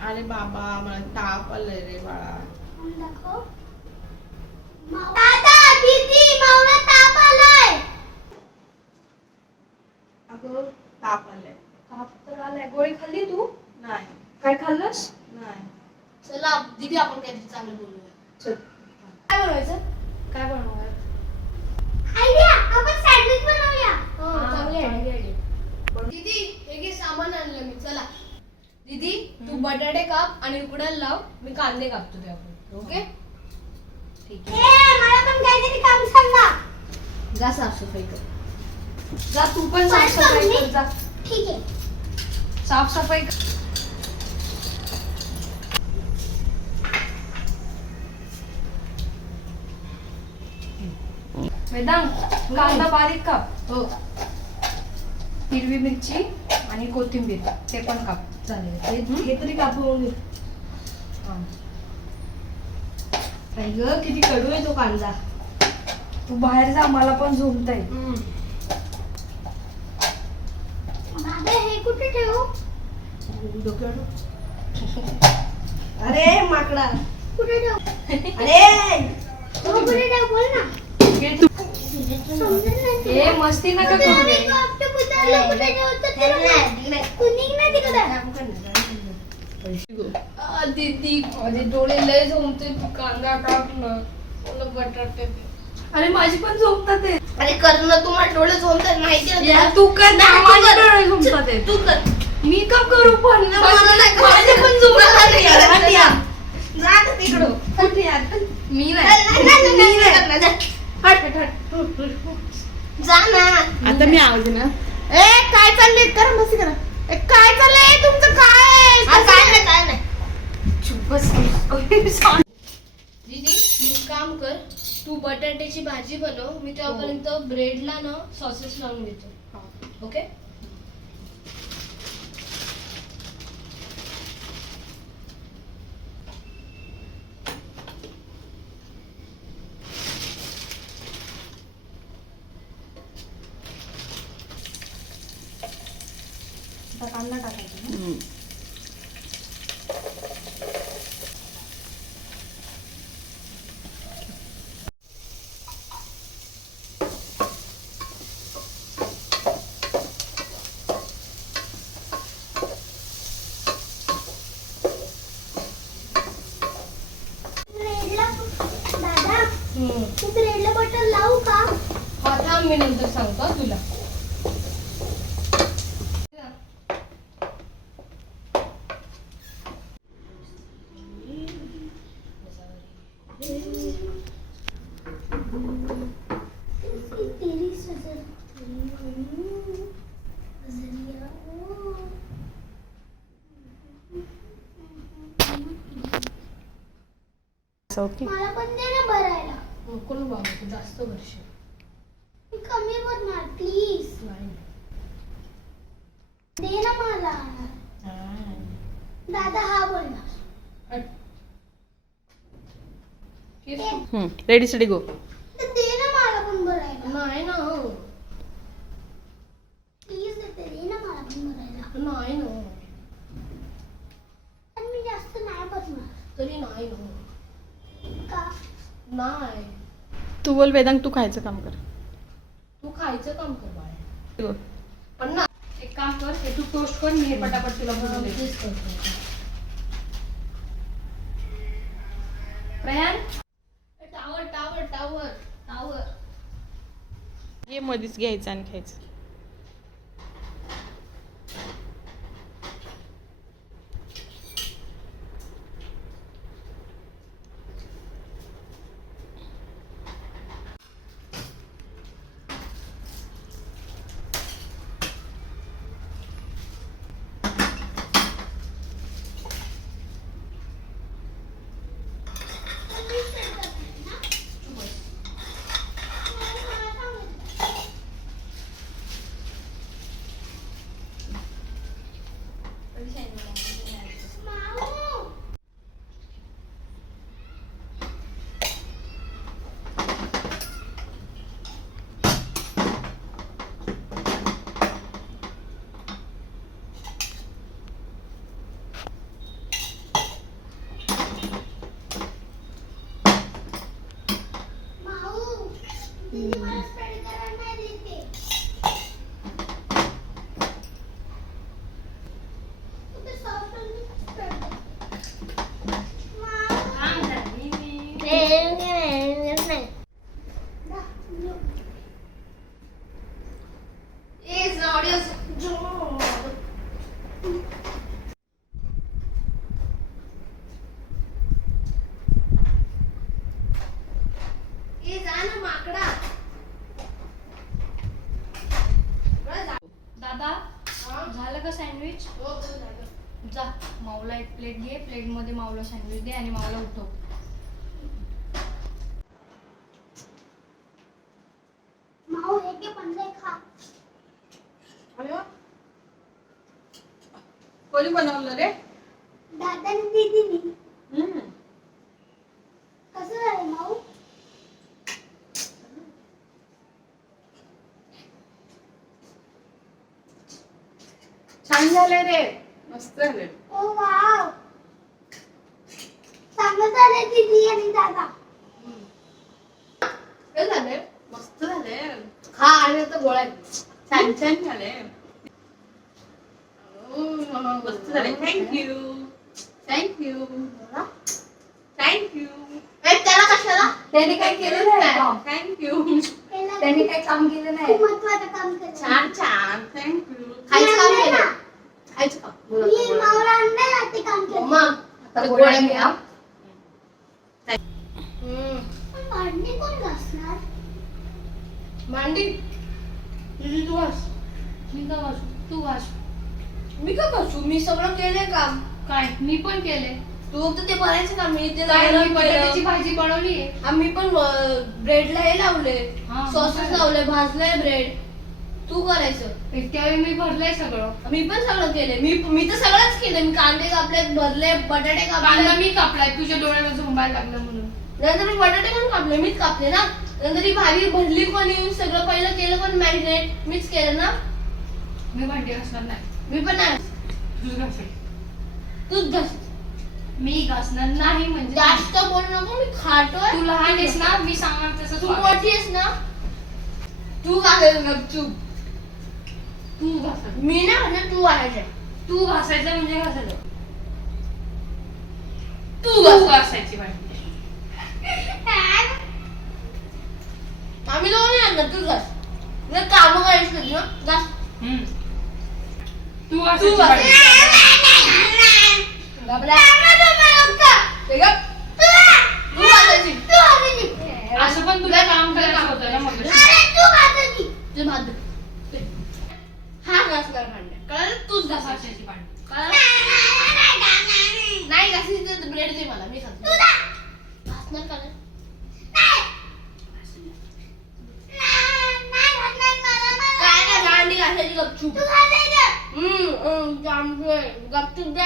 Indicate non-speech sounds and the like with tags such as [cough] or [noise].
अरे बाबा मला ताप आलाय रे बाळा. अगं ताप आलाय. ताप तर आलाय. गोळी खाल्ली तू? नाही. काय खाल्लंस? नाही. चला दीदी आपण काहीतरी चांगलं बोलूया. चल. काय बनवायचं? काय बनवूया आयडिया! आपण सँडविच बनवूया. हा, चांगली आहे. चांगली idea. दीदी हे घे सामान आणलं मी. चला. बटाटे काप आणि उकडायला लाव. मी कांदे कापतो ते आपण ओके? ठीक ए मला पण काहीतरी काम सांगा. जा साफसफाई कर. जा तू पण साफसफाई? कर जा. ठीक आहे. साफसफाई कर. वेदांत कांदा बारीक काप. हो. हिरवी मिरची आणि कोथिंबीर ते पण काप. चालेल. हे- तरी कापून. काय ग किती कडू आहे तो कांदा. तू बाहेर जा मला पण दादा हे कुठे ठेवू? डोक्यावर [laughs] अरे माकडा. कुठे ठेवू? अरे! हो कुठे ठेवू बोल ना. ए मस्ती नका करू रे दीदी माझे डोळे लय तू कांदा काप ना मला बटाटे दे. अरे माझी पण झोपतात ते अरे कर ना तुम्हाला डोळे जमतात माहिती आहे या ना तू कर ना, नाही, तू माझे कर. डोळे झोपतात ते. तू कर मी का करू पण ना, मला नाही माझे. पण झोपतात मला नाही ते. करायचं. हट या. जा ना तिकडं या? मी नाही. नाही, नाही, जा. हट, हट, हट. जा ना. आता मी आवाज ना. ए काय चाललंय? करा मस्ती करा ए काय चाललंय? तुमचं काय आहे? काय नाही काय नाही. चुप बस. [laughs] दीदी तू काम कर. तू बटाट्याची भाजी बनव. मी तेव्हापर्यंत ब्रेडला ना सॉसेस लावून घेतो ओके आता कांदा टाकायचा ना? ब्रेडला दादा तू ब्रेडला बटर लावू का हा थांब मी नंतर सांगतो हा तुला तेरी सजन नजरिया ओ. मला पण दे ना भरायला. नको ना बाबा तू जास्त वर्ष मी कमी भरणार प्लीज नाही. दे ना मला. दादा हा हट. किस? रेडी स्टडी गो तर दे ना मला पण भरायला. नाही ना. प्लीज देते दे ना मला पण भरायला. नाही ना. आणि मी जास्त नाही भरणार. तरी नाही ना. नाही. तू बोल वेदांत तू खायचं काम कर. तू खायचं काम कर बाळा. पण ना एक काम कर हे तू टोस्ट कर मी हे पटापट तुला बनवून देते. तेच करतो. Tower tower tower tower. ये मध्येच घ्यायचं आणि खायचं. Mm. झालं का सँडविच हो. जा माऊला एक प्लेट घे. प्लेटमध्ये माऊला सँडविच दे आणि माऊला उठव. माऊ हे. कोणी बनवलं रे? दादाने दीदीनी हम्म. कसं झालं माऊ छान झाले रे. मस्त झाले ओ वाव. चांगलं झालं दीदी आणि दादा. काय झालंय. मस्त झाले खा आणि आता गोळ्या घे. छान छान झाले मस्त झाले थँक्यू थँक्यू थँक्यू ए, त्याला कशाला? त्याने काय केलं नाही काम. थँक्यू त्याला त्याने काय काम केलं नाही? खूप महत्वाचं काम केलं. छान छान. थँक्यू काम केलं मांडी तुझी तू हस मी का वाचू तू वाच मी का बसू मी सगळं केलंय काम. काय? मी पण केले तू फक्त ते भरायचं काम मी ते काय? मी बटाट्याची. भाजी बनवली आम्ही पण ब्रेडला हे लावले हा, सॉसेस? लावले भाजलंय ब्रेड तू करायचं. त्यावेळी मी भरलंय सगळं. मी पण सगळं केलंय. मी मी तर सगळंच केलं मी कांदे कापले भरले बटाटे कांदा कापले मी कापलाय. तुझ्या डोळ्याला झोंबायला लागलं म्हणून. नंतर मी बटाटे पण कापले. मीच कापले ना. नंतर ही भाजी भरली पण येऊन सगळं पहिलं केलं पण मॅरिनेट मीच केलं ना. मी भांडी घासणार नाही. मी पण नाही. तूच घासेल. तूच घास. मी घासणार नाही म्हणजे जास्त बोल नको मी खातोय. तू लहान आहेस ना मी सांगणार तसं तू मोठी आहेस ना. तू घासायचं गपचूप तू घासल मी नाही म्हणणार तू घालायचं तू घासायचं म्हणजे घासायचं. तू तू घास घासायची भांडी आम्ही दोघं नाही आणणार तू घास. जर कामं करायची ना घास. हम्म. तू तू घासायची भांडी घासायची. असं पण तुला काम करायचं होतं ना मग कळलं तूच घासायची घासायची भांडी कळलं नाही घासायची तर ब्रेड दे मला मी खातो घासणार का काय नाही भांडी घासायची गपचूप. हम्म हम्म, गपचूप